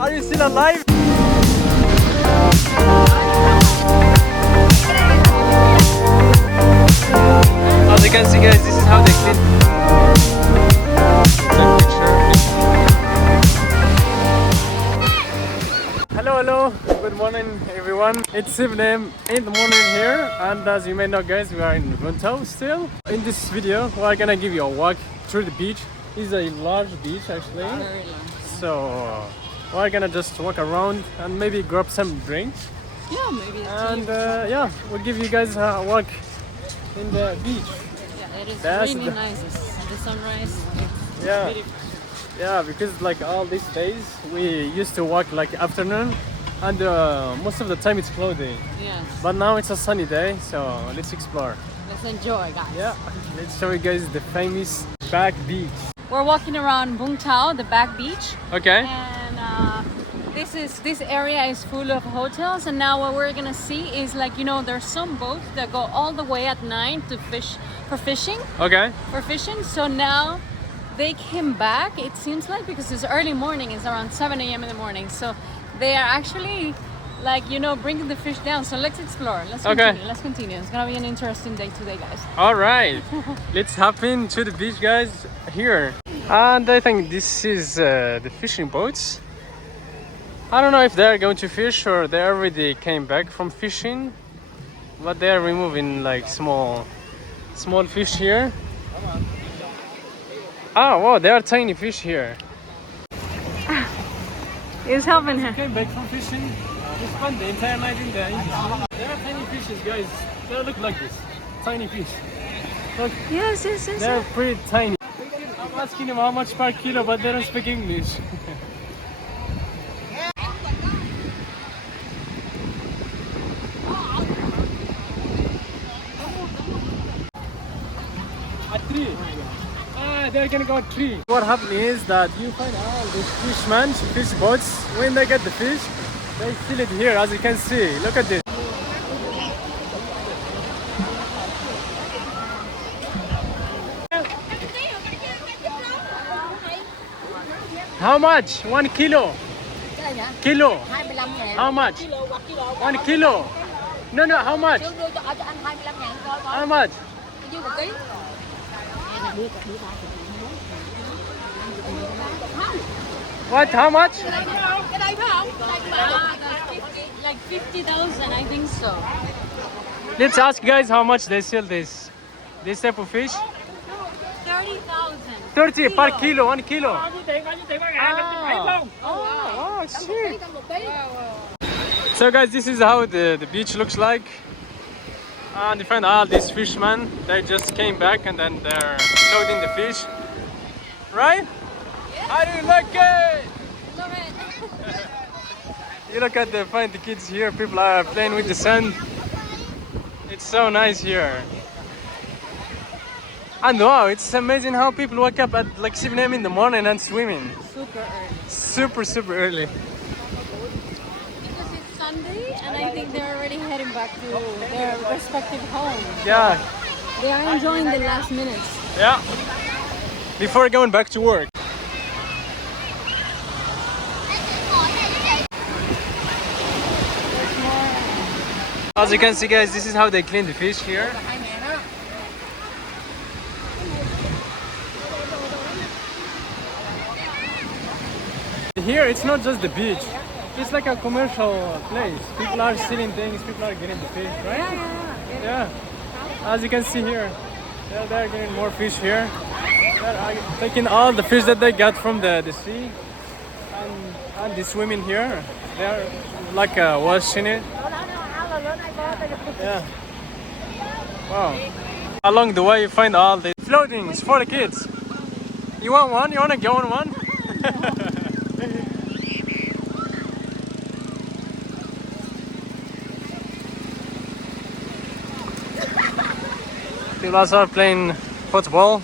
Are you still alive? As you can see, guys, this is how they clean. Hello, hello. Good morning, everyone. It's 7 a.m. in the morning here, and as you may know, guys, we are in Vung Tau still. In this video, we are gonna give you a walk through the beach. It's a large beach, actually. Very long. So we're gonna just walk around and maybe grab some drinks. Yeah, maybe. And yeah, we'll give you guys a walk in the beach. Yeah, it is That's really the- nice. The sunrise. It's Yeah. beautiful. Yeah, because like all these days we used to walk like afternoon, and most of the time it's cloudy. Yes. But now it's a sunny day, so let's explore. Let's enjoy, guys. Yeah, let's show you guys the famous back beach. We're walking around Vung Tau, the back beach, Okay. and this area is full of hotels. And now what we're gonna see is, like, you know, there's some boats that go all the way at night to fish for fishing. Okay. So now they came back. It seems like, because it's early morning. It's around 7 a.m. in the morning. So they are actually, like, you know, bringing the fish down. So let's explore. Let's Okay. continue. Let's continue. It's gonna be an interesting day today, guys. All right, let's hop into the beach, guys, here. And I think this is the fishing boats. I don't know if they're going to fish or they already came back from fishing, but they're removing like small fish here. Oh wow, there are tiny fish here. He's helping her. Came back from fishing. We spent the entire night in there. There are tiny fishes, guys. They look like this. Tiny fish. Look, Yes. they're pretty tiny. I'm asking them how much per kilo, but they don't speak English. A tree. Ah, they're gonna go a tree. What happened is that you find all these fishermen, fish boats, when they get the fish, they fill it here, as you can see. Look at this. How much? 1 kilo. Kilo. How much? 1 kilo. No, how much? How much? What? How much? Like 50,000, I think so. Let's ask guys how much they sell this type of fish. 30,000. 30 per kilo, 1 kilo. Oh, shit. So guys, this is how the beach looks like. And you find all these fishermen, they just came back and then they're loading the fish. Right? How do you like it? Love it. You look at the kids here, people are playing with the sand. It's so nice here. And wow, it's amazing how people wake up at like 7 a.m. in the morning and swimming. Super early. Super early. Because it's Sunday, and I think they're already heading back to their respective homes. Yeah, They are enjoying the last minutes. yeah. Before going back to work. As you can see, guys, this is how they clean the fish here. Here, it's not just the beach. It's like a commercial place. People are selling things, people are getting the fish, right? Yeah. As you can see here, they're getting more fish here. They're taking all the fish that they got from the sea and they swimming here. They're like washing it. Yeah. Wow. Along the way, you find all the floatings for the kids. You want one? You want to go on one? People also are playing football.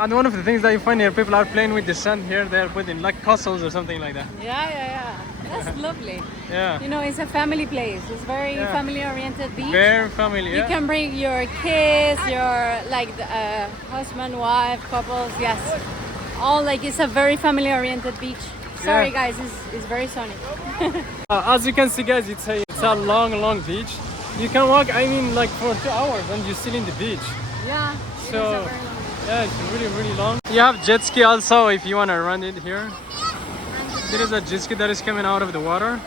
And one of the things that you find here, people are playing with the sand here. They're putting like castles or something like that. Yeah. That's lovely. Yeah. You know, it's a family place. It's very family-oriented beach. Very family. You Yeah. can bring your kids, your husband, wife, couples. Yes. all like it's a very family-oriented beach. Sorry Yeah. guys, it's very sunny. As you can see, guys, it's a long beach. You can walk, I mean, like for 2 hours, and you're still in the beach. Yeah. So, it is a very long beach. yeah, it's really long. You have jet ski also if you want to run it here. There is a jet ski that is coming out of the water.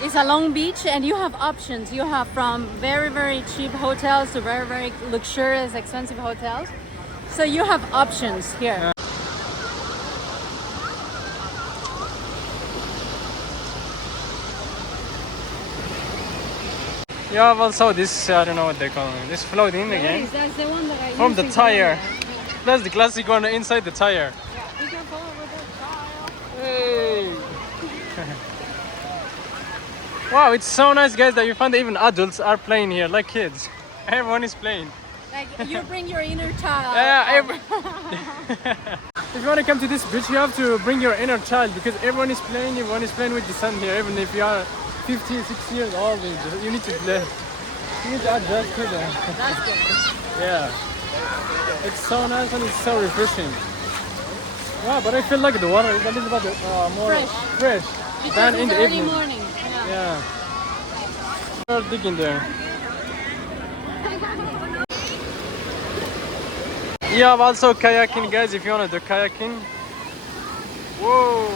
It's a long beach and you have options. You have from very cheap hotels to very luxurious, expensive hotels. So you have options here. Yeah. You have also this, I don't know what they call it, this floating again. That's the one that I From use the in tire. Colombia. That's the classic one inside the tire. Yeah, be careful with the tire. Hey! Wow, it's so nice, guys, that you find that even adults are playing here, like kids. Everyone is playing. Like you bring your inner child. Yeah, if you want to come to this beach, you have to bring your inner child because everyone is playing with the sun here. Even if you are 15, 16 years old, you need to play. You need to adjust to that. That's good. Yeah. It's so nice and it's so refreshing. Wow, but I feel like the water is a little bit more fresh Because than it's in the early evening. morning. Yeah. We're digging there. You have also kayaking, guys, if you want to do kayaking. Whoa!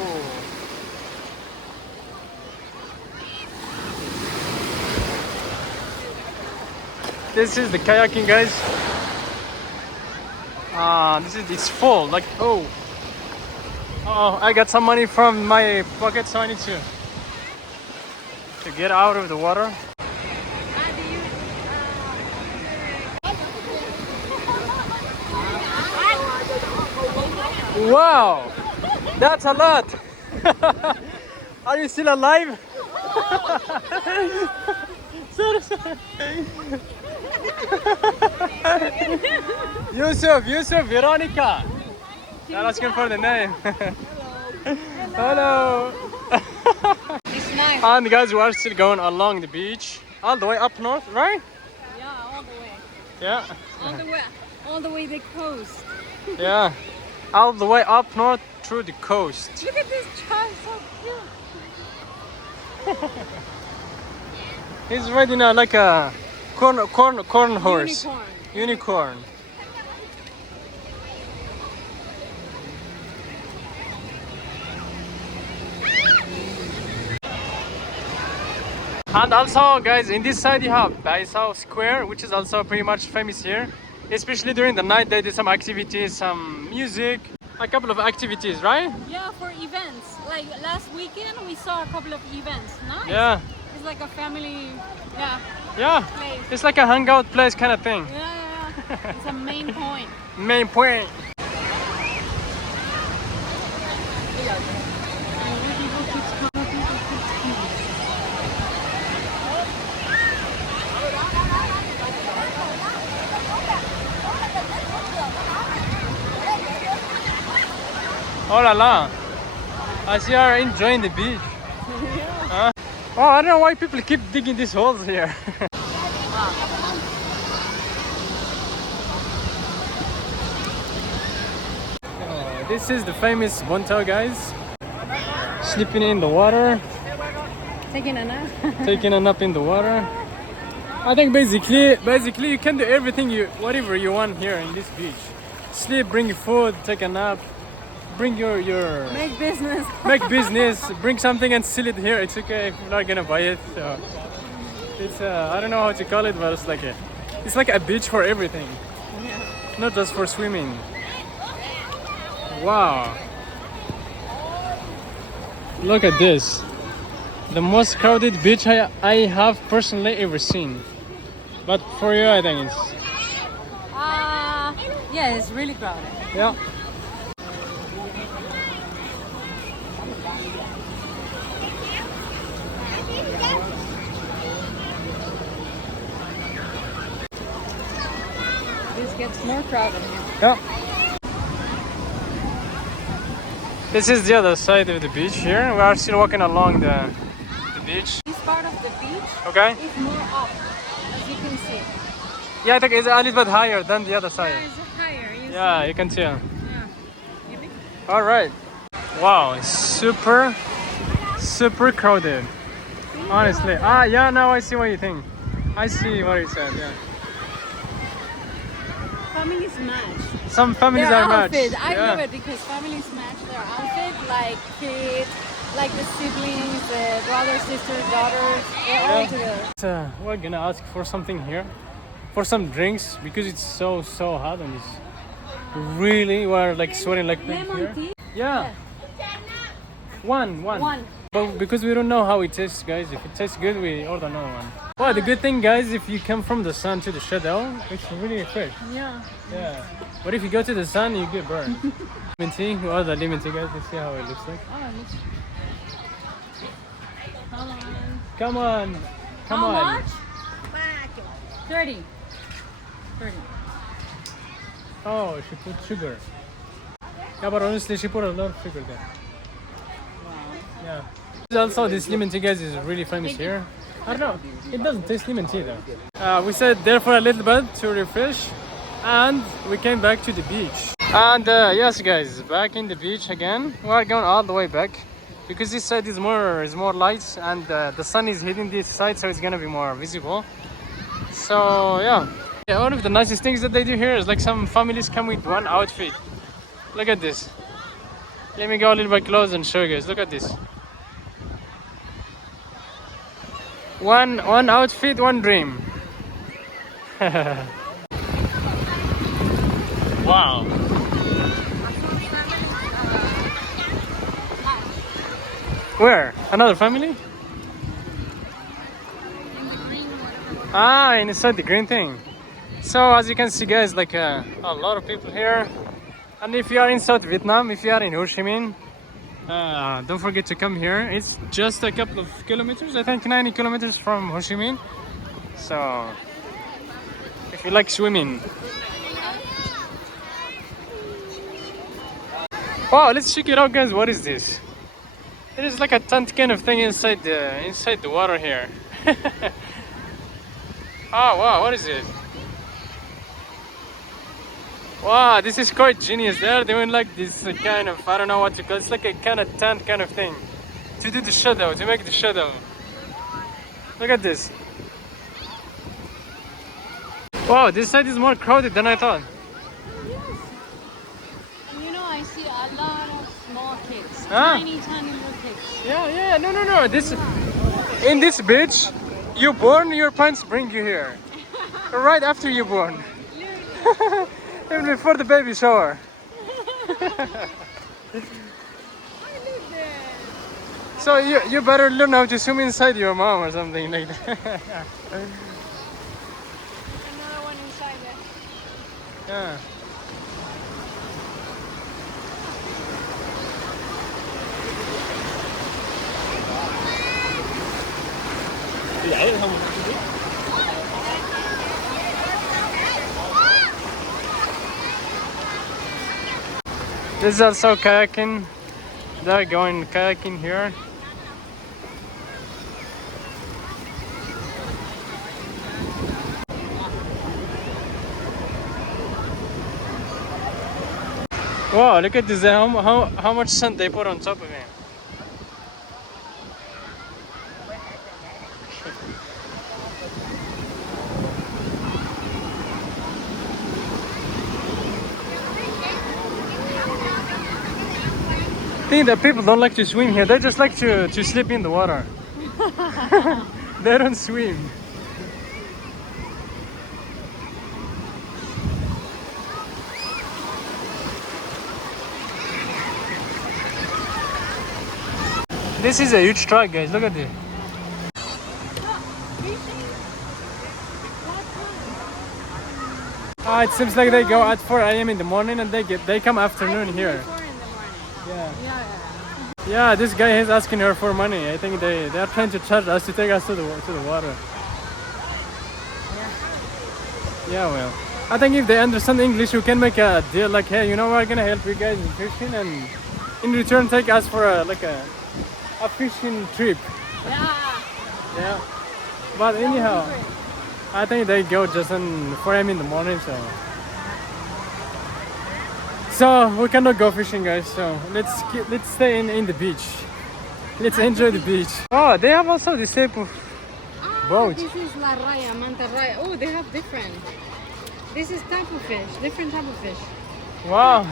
This is the kayaking, guys. It's full, like, oh, I got some money from my pocket, so I need to get out of the water. Wow, that's a lot. Are you still alive? Sorry. Yusuf, Veronica. I'm asking for the name. Hello. It's nice. And guys, we are still going along the beach, all the way up north, right? Yeah, all the way. Yeah. All the way the coast. Yeah. All the way up north through the coast. Look at this child, so cute. He's riding like a corn horse. Unicorn. And also, guys, in this side you have Bãi Sau Square, which is also pretty much famous here. Especially during the night, they do some activities, some music, a couple of activities, right? Yeah, for events. Like last weekend, we saw a couple of events. Nice. Yeah. It's like a family, Yeah. place. It's like a hangout place kind of thing. Yeah. It's a main point. Main point. Oh la la! As you are enjoying the beach. Huh? Oh, I don't know why people keep digging these holes here. Oh, this is the famous Vung Tau, guys. Sleeping in the water, Taking a nap. taking a nap in the water. I think basically you can do everything whatever you want here in this beach. Sleep, bring food, take a nap. Bring your Make business. make business, bring something and sell it here. It's okay if you're not gonna buy it. So it's I don't know how to call it, but it's like a beach for everything, Yeah. not just for swimming. Wow! Look at this, the most crowded beach I have personally ever seen. But for you, I think it's Yeah, it's really crowded. yeah. This gets more crowded here. Yeah. This is the other side of the beach here. We are still walking along the beach. This part of the beach Okay? is more up, as you can see. Yeah, I think it's a little bit higher than the other Yeah, side. it's higher. You Yeah, you can tell. see? Yeah. You think? All right. Wow, it's super crowded. Honestly. Ah, yeah, now I see what you think. I see what you said, yeah. Families match. Some families Their are matched. outfit. I Yeah. love it because families match their outfit, like kids, like the siblings, the brothers, sisters, daughters, they're all together. We're gonna ask for something here, for some drinks because it's so hot and it's really we're like sweating like pig Lemon here. tea? Yeah, one. One. But because we don't know how it tastes, guys. If it tastes good, we order another one. Well, the good thing, guys, if you come from the sun to the shadow, it's really fresh. Yeah. Yeah. But if you go to the sun, you get burned. Lemon tea. We order lemon tea, guys. Let's see how it looks like. Oh, it looks... Come on. Come on. Come How on. much? 30. 30. Oh, she put sugar. Yeah, but honestly, she put a lot of sugar there. Yeah. Also, this lemon tea, guys, is really famous here. I don't know. It doesn't taste lemon tea though. We sat there for a little bit to refresh, and we came back to the beach. And yes, guys, back in the beach again. We are going all the way back because this side is more light, and the sun is hitting this side, so it's gonna be more visible. So yeah. One of the nicest things that they do here is like some families come with one outfit. Look at this. Let me go a little bit close and show you guys. Look at this. One outfit, one dream. Wow. Where? Another family? Ah, inside the green thing. So as you can see, guys, like a lot of people here. And if you are in South Vietnam, if you are in Ho Chi Minh, don't forget to come here. It's just a couple of kilometers, I think 90 kilometers from Ho Chi Minh. So if you like swimming. Wow, let's check it out, guys. What is this? It is like a tent kind of thing inside the water here. Oh wow, what is it? Wow, this is quite genius. They're doing like this kind of, I don't know what to call it. It's like a kind of tent kind of thing to do the shadow, to make the shadow. Look at this. Wow, this side is more crowded than I thought. And you know, I see a lot of small kids. Huh? Tiny little kids. Yeah, no. In this beach, you born, your parents bring you here. Right after you born. Even before the baby shower. So you better learn how to swim inside your mom or something like that. Another one inside there. Yeah. This is also kayaking. They're going kayaking here. Wow, look at this. How much sand they put on top of it. I think that people don't like to swim here. They just like to sleep in the water. They don't swim. This is a huge truck, guys. Look at this. It seems like they go at 4 a.m. in the morning and they come afternoon here. 4 in the morning. Yeah. Yeah, this guy is asking her for money. I think they are trying to charge us to take us to the water. Yeah, well, I think if they understand English, we can make a deal like, hey, you know, we're gonna help you guys in fishing, and in return take us for a fishing trip. Yeah. Yeah. But anyhow, I think they go just in 4 a.m. in the morning, so we cannot go fishing, guys. So let's stay in the beach. Let's enjoy the beach. Oh, they have also this type of boat. This is La Raya, Manta Raya. Oh, they have different. This is type of fish, different type of fish. Wow.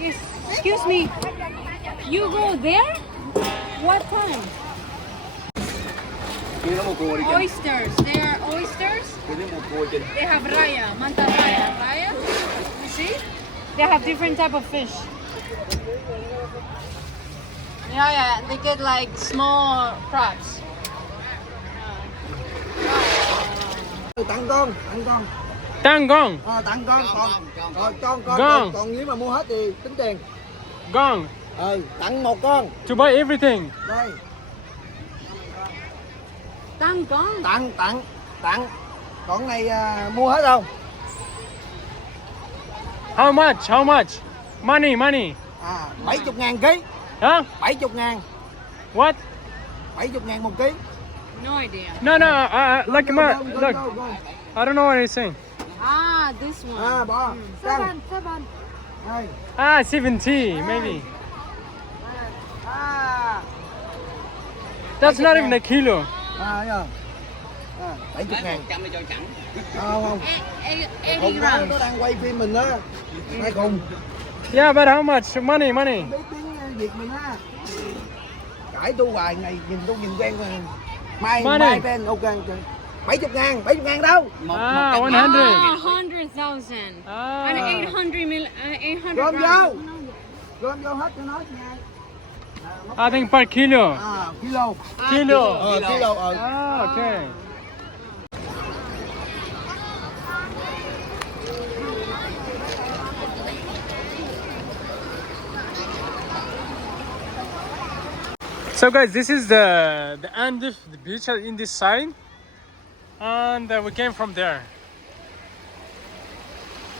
Yes. Excuse me. You go there? What time? Oysters. They are oysters. They have Raya, Manta Raya. Raya. You see? They have different type of fish. Yeah. They get like small crabs. Tặng con. Tang gong. Tặng con Gong. còn nếu mà mua hết thì tính tiền. Gong. Tặng một con. To buy everything. Đây. Tang gong. Tặng. Con này mua hết không? How much? Money. 70.000 ký. Huh? 70.000. What? 70.000 một ký. No idea. No. Look. Go. I don't know what he's saying. Ah, this one. Bỏ. Seven. Đây. 70 maybe. À. That's not even a kilo. Thấy không? 70.000. Không. 80 grams. Nó đang quay phim mình đó. Hai cùng. Yeah, but how much? Money. Biết tiếng Việt mình ha. Cãi tôi hoài này, nhìn quen rồi. Mai Ben, ok. 70.000 đâu? 100. 100,000. And 800 Gom grams. vô hết cho nó nha. I think per kilo. Kilo. Kilo. Kilo. Okay. So guys, this is the end of the beach in this side, and we came from there.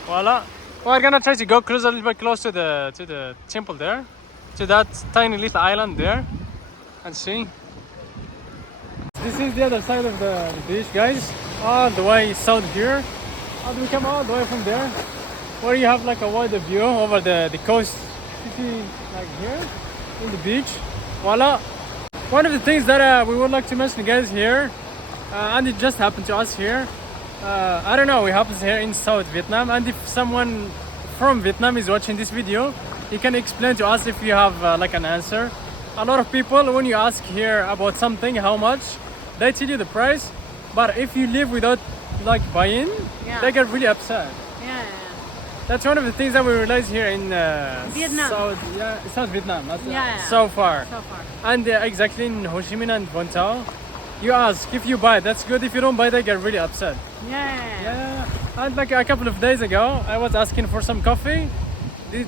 Voila. We're gonna try to go close a little bit close to the temple there, to that tiny little island there, and see. This is the other side of the beach, guys. All the way south here, and we come all the way from there, where you have like a wider view over the coast city, like here in the beach. Voila. One of the things that we would like to mention, guys, here, and it just happened to us here. I don't know, it happens here in South Vietnam, and if someone from Vietnam is watching this video, you can explain to us if you have like an answer. A lot of people, when you ask here about something, how much, they tell you the price, but if you live without like buying, they get really upset. Yeah. That's one of the things that we realize here in Vietnam. South Vietnam. Yeah. So far. And exactly in Ho Chi Minh and Vũng Tàu, you ask if you buy, that's good. If you don't buy, they get really upset. Yeah. And like a couple of days ago, I was asking for some coffee.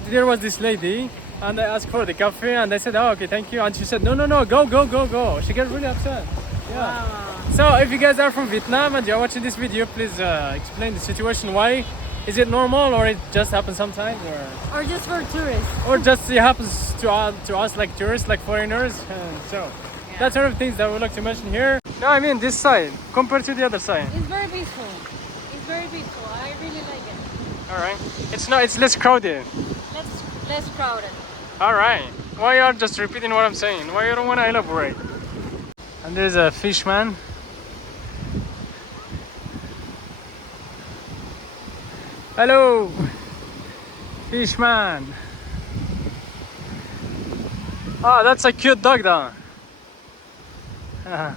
There was this lady, and I asked for the coffee, and they said, "Oh, okay, thank you." And she said, "No, go." She got really upset. Yeah. Wow. So if you guys are from Vietnam and you're watching this video, please explain the situation. Why? Is it normal, or it just happens sometimes, Or just for tourists? or just it happens to us like tourists, like foreigners? And so that's one of the things that we like to mention here. No, I mean this side compared to the other side. It's very peaceful. I really like it. All right, it's less crowded. Less crowded. All right, why you are just repeating what I'm saying? Why you don't want to elaborate? And there's a Fisherman. Hello, Fisherman. Oh, that's a cute dog, though. Yeah.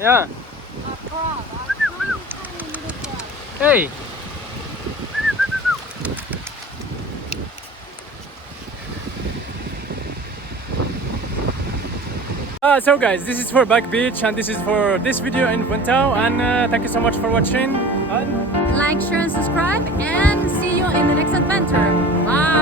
A crab. A tiny little crab. Hey. So guys, this is for Back Beach, and this is for this video in Vung Tau, and thank you so much for watching. And Like, share, and subscribe, and see you in the next adventure. Bye.